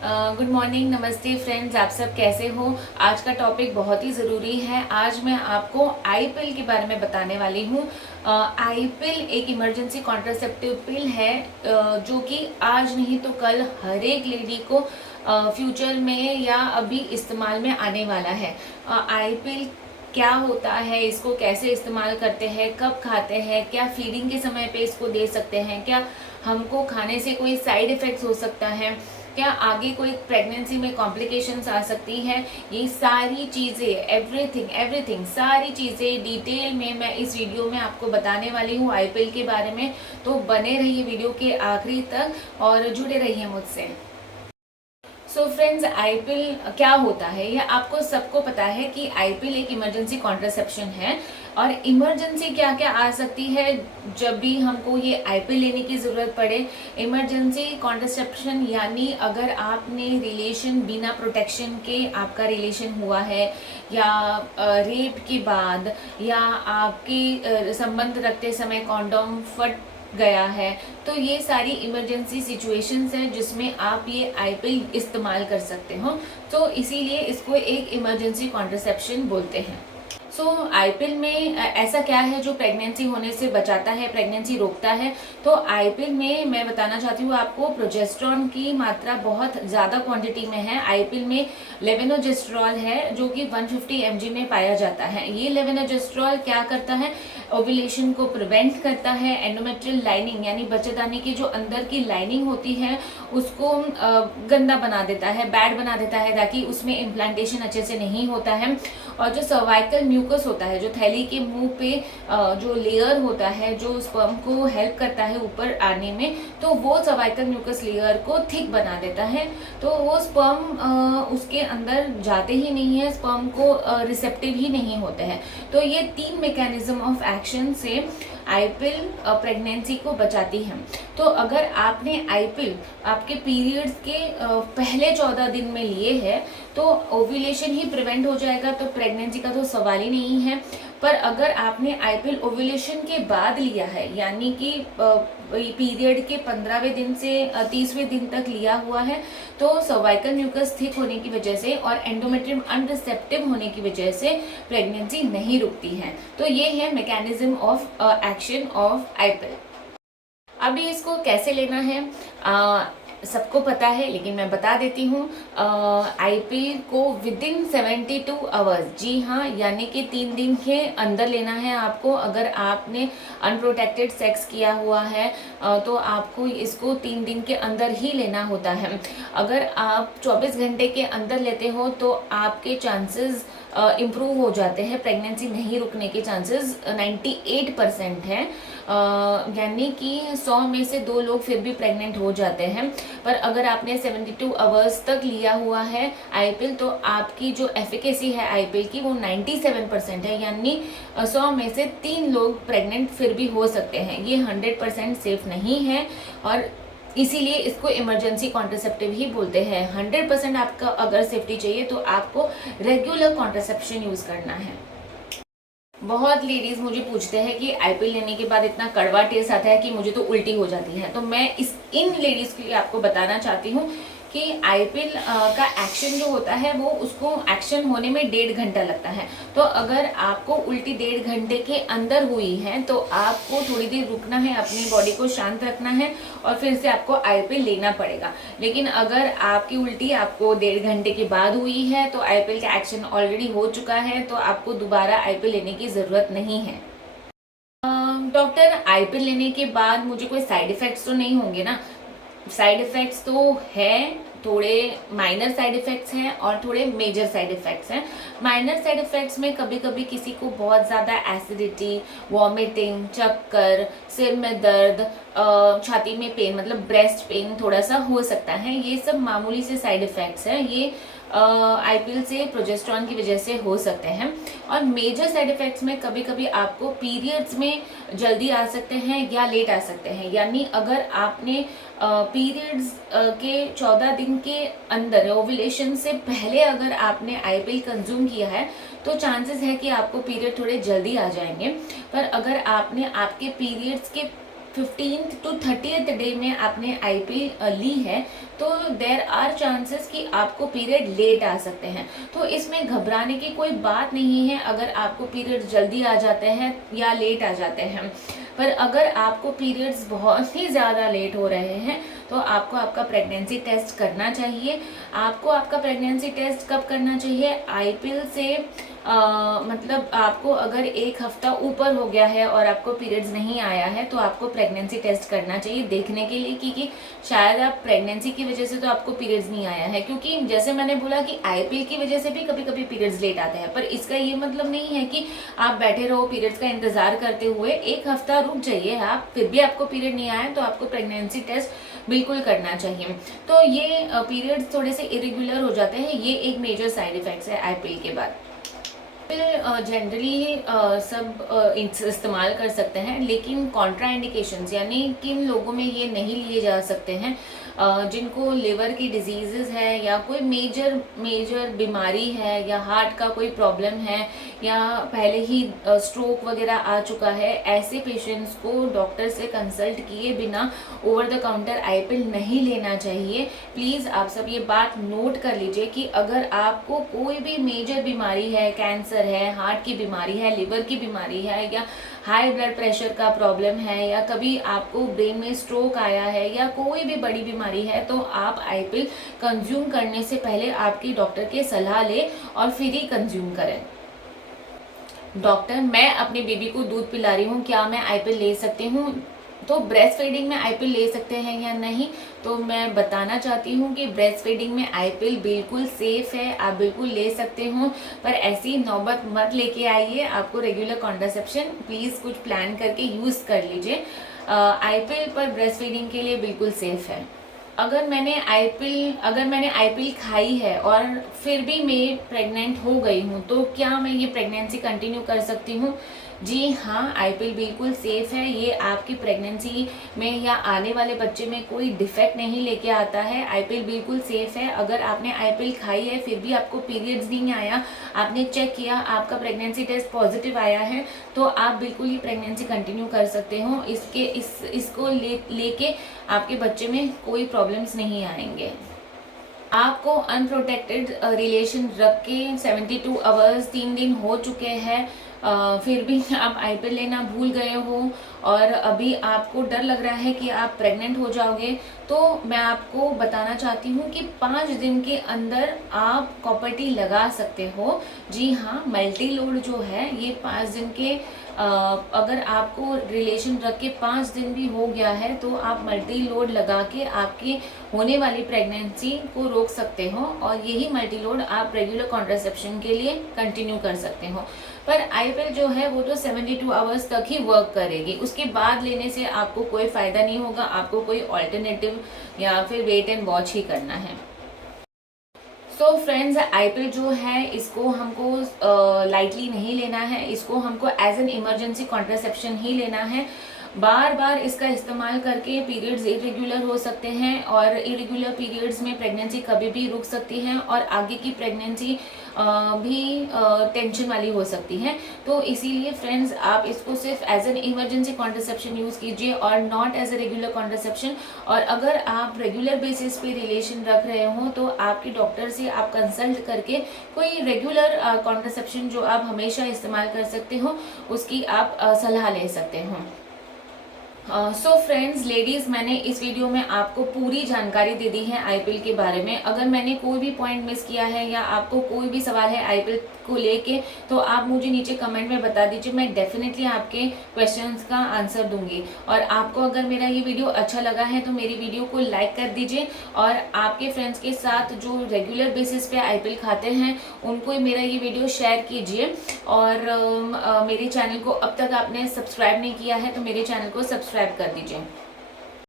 Good morning, नमस्ते friends, आप सब कैसे हो। आज का टॉपिक बहुत ही ज़रूरी है। आज मैं आपको आई पिल के बारे में बताने वाली हूँ। आई पिल एक इमरजेंसी कॉन्ट्रासेप्टिव पिल है जो कि आज नहीं तो कल हर एक लेडी को फ्यूचर में या अभी इस्तेमाल में आने वाला है। आई पिल क्या होता है, इसको कैसे इस्तेमाल करते हैं, कब खाते हैं, क्या फीडिंग के समय पे इसको दे सकते हैं, क्या हमको खाने से कोई साइड इफ़ेक्ट्स हो सकता है, क्या आगे कोई प्रेगनेंसी में कॉम्प्लिकेशंस आ सकती हैं, ये सारी चीज़ें एवरीथिंग एवरीथिंग सारी चीज़ें डिटेल में मैं इस वीडियो में आपको बताने वाली हूँ आईपीएल के बारे में। तो बने रहिए वीडियो के आखिरी तक और जुड़े रहिए मुझसे। सो फ्रेंड्स, आईपिल क्या होता है यह आपको सबको पता है कि आईपिल एक इमरजेंसी कॉन्ट्रासेप्शन है। और इमरजेंसी क्या क्या आ सकती है जब भी हमको ये आईपिल लेने की ज़रूरत पड़े। इमरजेंसी कॉन्ट्रासेप्शन यानी अगर आपने रिलेशन बिना प्रोटेक्शन के आपका रिलेशन हुआ है, या रेप के बाद, या आपके संबंध रखते समय कॉन्डोम फट गया है, तो ये सारी इमरजेंसी सिचुएशंस हैं जिसमें आप ये आईपिल इस्तेमाल कर सकते हो। तो इसीलिए इसको एक इमरजेंसी कॉन्ट्रासेप्शन बोलते हैं। सो आईपिल में ऐसा क्या है जो प्रेगनेंसी होने से बचाता है, प्रेगनेंसी रोकता है। तो आईपिल में मैं बताना चाहती हूँ आपको, प्रोजेस्टेरॉन की मात्रा बहुत ज़्यादा क्वांटिटी में है। आईपिल में लेवेनोजेस्ट्रॉल है जो कि 150 mg में पाया जाता है। ये लेवेनोजेस्ट्रॉल क्या करता है, ओव्यूलेशन को प्रिवेंट करता है। एंडोमेट्रियल लाइनिंग यानी बच्चेदानी की जो अंदर की लाइनिंग होती है उसको गंदा बना देता है, बैड बना देता है, ताकि उसमें इम्प्लांटेशन अच्छे से नहीं होता है। और जो सर्वाइकल म्यूकस होता है, जो थैली के मुंह पे जो लेयर होता है जो स्पर्म को हेल्प करता है ऊपर आने में, तो वो सर्वाइकल म्यूकस लेयर को थिक बना देता है। तो वो स्पर्म उसके अंदर जाते ही नहीं है, स्पर्म को रिसेप्टिव ही नहीं होते हैं। तो ये 3 मैकेनिज्म ऑफ एक्शन से आईपिल प्रेगनेंसी को बचाती है। तो अगर आपने आईपिल आपके पीरियड्स के पहले 14 दिन में लिए है तो ओव्यूलेशन ही प्रिवेंट हो जाएगा, तो प्रेगनेंसी का तो सवाल ही नहीं है। पर अगर आपने आईपिल ओव्यूलेशन के बाद लिया है, यानी कि पीरियड के 15वें दिन से 30वें दिन तक लिया हुआ है, तो सर्वाइकल म्यूकस थिक होने की वजह से और एंडोमेट्रियम अनरिसेप्टिव होने की वजह से प्रेगनेंसी नहीं रुकती है। तो ये है मैकेनिज्म ऑफ एक्शन ऑफ आईपिल। अभी इसको कैसे लेना है सबको पता है, लेकिन मैं बता देती हूँ। आईपिल को विदिन 72 आवर्स, जी हाँ, यानी कि 3 दिन के अंदर लेना है आपको। अगर आपने अनप्रोटेक्टेड सेक्स किया हुआ है तो आपको इसको 3 दिन के अंदर ही लेना होता है। अगर आप 24 घंटे के अंदर लेते हो तो आपके चांसेस इम्प्रूव हो जाते हैं, प्रेगनेंसी नहीं रुकने के चांसेस 98% हैं। यानी कि 100 में से 2 लोग फिर भी प्रेग्नेंट हो जाते हैं। पर अगर आपने 72 आवर्स तक लिया हुआ है आईपिल, तो आपकी जो एफिकेसी है आईपिल की वो 97% है, यानी 100 में से 3 लोग प्रेग्नेंट फिर भी हो सकते हैं। ये 100% सेफ नहीं है और इसीलिए इसको इमरजेंसी कॉन्ट्रासेप्टिव ही बोलते हैं। 100% आपका अगर सेफ्टी चाहिए तो आपको रेगुलर कॉन्ट्रासेप्शन यूज़ करना है। बहुत लेडीज मुझे पूछते हैं कि आईपिल लेने के बाद इतना कड़वा टेस्ट आता है कि मुझे तो उल्टी हो जाती है। तो मैं इन लेडीज के लिए आपको बताना चाहती हूँ कि आईपिल का एक्शन जो होता है वो उसको एक्शन होने में 1.5 घंटा लगता है। तो अगर आपको उल्टी 1.5 घंटे के अंदर हुई है तो आपको थोड़ी देर रुकना है, अपनी बॉडी को शांत रखना है और फिर से आपको आईपिल लेना पड़ेगा। लेकिन अगर आपकी उल्टी आपको 1.5 घंटे के बाद हुई है तो आईपिल का एक्शन ऑलरेडी हो चुका है, तो आपको दोबारा आईपिल लेने की ज़रूरत नहीं है। डॉक्टर, आईपिल लेने के बाद मुझे कोई साइड इफ़ेक्ट्स तो नहीं होंगे ना? साइड इफ़ेक्ट्स तो है, थोड़े माइनर साइड इफ़ेक्ट्स हैं और थोड़े मेजर साइड इफ़ेक्ट्स हैं। माइनर साइड इफ़ेक्ट्स में कभी कभी किसी को बहुत ज़्यादा एसिडिटी, वॉमिटिंग, चक्कर, सिर में दर्द, छाती में पेन मतलब ब्रेस्ट पेन थोड़ा सा हो सकता है। ये सब मामूली से साइड इफ़ेक्ट्स हैं, ये आईपिल से प्रोजेस्टेरॉन की वजह से हो सकते हैं। और मेजर साइड इफ़ेक्ट्स में कभी कभी आपको पीरियड्स में जल्दी आ सकते हैं या लेट आ सकते हैं। यानी अगर आपने पीरियड्स के 14 दिन के अंदर ओव्यूलेशन से पहले अगर आपने आईपिल कंज्यूम किया है तो चांसेस है कि आपको पीरियड थोड़े जल्दी आ जाएंगे। पर अगर आपने आपके पीरियड्स के 15th to 30th डे में आपने आईपीएल ली है तो देर आर चांसेस कि आपको पीरियड लेट आ सकते हैं। तो इसमें घबराने की कोई बात नहीं है अगर आपको पीरियड जल्दी आ जाते हैं या लेट आ जाते हैं। पर अगर आपको पीरियड्स बहुत ही ज़्यादा लेट हो रहे हैं तो आपको आपका प्रेगनेंसी टेस्ट करना चाहिए। आपको आपका प्रेगनेंसी टेस्ट कब करना चाहिए? आईपीएल से मतलब आपको अगर एक हफ्ता ऊपर हो गया है और आपको पीरियड्स नहीं आया है तो आपको प्रेगनेंसी टेस्ट करना चाहिए देखने के लिए कि शायद आप प्रेगनेंसी की वजह से तो आपको पीरियड्स नहीं आया है, क्योंकि जैसे मैंने बोला कि आईपीएल की वजह से भी कभी कभी पीरियड्स लेट आते हैं। पर इसका ये मतलब नहीं है कि आप बैठे रहो पीरियड्स का इंतजार करते हुए, एक हफ्ता रुक जाइए आप, फिर भी आपको पीरियड नहीं आया तो आपको प्रेगनेंसी टेस्ट बिल्कुल करना चाहिए। तो ये पीरियड्स थोड़े से इरेगुलर हो जाते हैं, ये एक मेजर साइड इफेक्ट्स है आईपीएल के बाद। जनरली सब इस्तेमाल कर सकते हैं, लेकिन कॉन्ट्रा इंडिकेशंस यानी किन लोगों में ये नहीं लिए जा सकते हैं, जिनको लिवर की डिजीजेस है या कोई मेजर बीमारी है या हार्ट का कोई प्रॉब्लम है या पहले ही स्ट्रोक वगैरह आ चुका है, ऐसे पेशेंट्स को डॉक्टर से कंसल्ट किए बिना ओवर द काउंटर आईपीएल नहीं लेना चाहिए। प्लीज़ आप सब ये बात नोट कर लीजिए कि अगर आपको कोई भी मेजर बीमारी है, कैंसर है, हार्ट की बीमारी है, लिवर की बीमारी है या हाई ब्लड प्रेशर का प्रॉब्लम है या कभी आपको ब्रेन में स्ट्रोक आया है या कोई भी बड़ी बीमारी है, तो आप आईपीएल कंज्यूम करने से पहले आपकी डॉक्टर की सलाह लें और फिर ही कंज्यूम करें। डॉक्टर, मैं अपनी बेबी को दूध पिला रही हूँ, क्या मैं आईपीएल ले सकती हूँ? तो ब्रेस्ट फीडिंग में आईपीएल ले सकते हैं या नहीं? तो मैं बताना चाहती हूँ कि ब्रेस्ट फीडिंग में आईपीएल बिल्कुल सेफ है, आप बिल्कुल ले सकते हो, पर ऐसी नौबत मत लेके आइए। आपको रेगुलर कॉन्ट्रासेप्शन प्लीज़ कुछ प्लान करके यूज़ कर लीजिए। आईपीएल पर ब्रेस्ट फीडिंग के लिए बिल्कुल सेफ है। अगर मैंने आईपीएल खाई है और फिर भी मैं प्रेग्नेंट हो गई हूँ तो क्या मैं ये प्रेगनेंसी कंटिन्यू कर सकती हूँ? जी हाँ, आईपीएल बिल्कुल सेफ है। ये आपकी प्रेगनेंसी में या आने वाले बच्चे में कोई डिफेक्ट नहीं लेके आता है। आईपीएल बिल्कुल सेफ है। अगर आपने आईपीएल खाई है फिर भी आपको पीरियड्स नहीं आया, आपने चेक किया, आपका प्रेगनेंसी टेस्ट पॉजिटिव आया है, तो आप बिल्कुल ये प्रेगनेंसी कंटिन्यू कर सकते हो। इसको लेके आपके बच्चे में कोई प्रॉब्लम्स नहीं आएंगे। आपको अनप्रोटेक्टेड रिलेशन रख के 72 आवर्स 3 दिन हो चुके हैं, फिर भी आप आईपीएल लेना भूल गए हो और अभी आपको डर लग रहा है कि आप प्रेग्नेंट हो जाओगे, तो मैं आपको बताना चाहती हूँ कि 5 दिन के अंदर आप कॉपर-टी लगा सकते हो। जी हाँ, मल्टी लोड जो है ये 5 दिन के अगर आपको रिलेशन रख के 5 दिन भी हो गया है तो आप मल्टी लोड लगा के आपकी होने वाली प्रेगनेंसी को रोक सकते हो और यही मल्टी लोड आप रेगुलर कॉन्ट्रासेप्शन के लिए कंटिन्यू कर सकते हो। पर आईपीएल जो है वो तो 72 आवर्स तक ही वर्क करेगी, उसके बाद लेने से आपको कोई फ़ायदा नहीं होगा। आपको कोई ऑल्टरनेटिव या फिर वेट एंड वॉच ही करना है। तो फ्रेंड्स, आईपीएल जो है इसको हमको लाइटली नहीं लेना है, इसको हमको एज एन इमरजेंसी कॉन्ट्रासेप्शन ही लेना है। बार बार इसका इस्तेमाल करके पीरियड्स इरेगुलर हो सकते हैं और इरेगुलर पीरियड्स में प्रेगनेंसी कभी भी रुक सकती है और आगे की प्रेगनेंसी भी टेंशन वाली हो सकती है। तो इसीलिए फ्रेंड्स, आप इसको सिर्फ as an emergency contraception use कीजिए और not as a regular contraception. और अगर आप रेगुलर बेसिस पे रिलेशन रख रहे हो तो आपके डॉक्टर से आप कंसल्ट करके कोई रेगुलर कॉन्ट्रासेप्शन जो आप हमेशा इस्तेमाल कर सकते हो उसकी आप सलाह ले सकते हो। सो फ्रेंड्स, लेडीज़, मैंने इस वीडियो में आपको पूरी जानकारी दे दी है आईपीएल के बारे में। अगर मैंने कोई भी पॉइंट मिस किया है या आपको कोई भी सवाल है आईपीएल को लेके तो आप मुझे नीचे कमेंट में बता दीजिए, मैं डेफिनेटली आपके क्वेश्चंस का आंसर दूंगी। और आपको अगर मेरा ये वीडियो अच्छा लगा है तो मेरी वीडियो को लाइक कर दीजिए और आपके फ्रेंड्स के साथ जो रेगुलर बेसिस पे आईपीएल खाते हैं उनको मेरा ये वीडियो शेयर कीजिए। और मेरे चैनल को अब तक आपने सब्सक्राइब नहीं किया है तो मेरे चैनल को सब्सक्राइब कर दीजिए।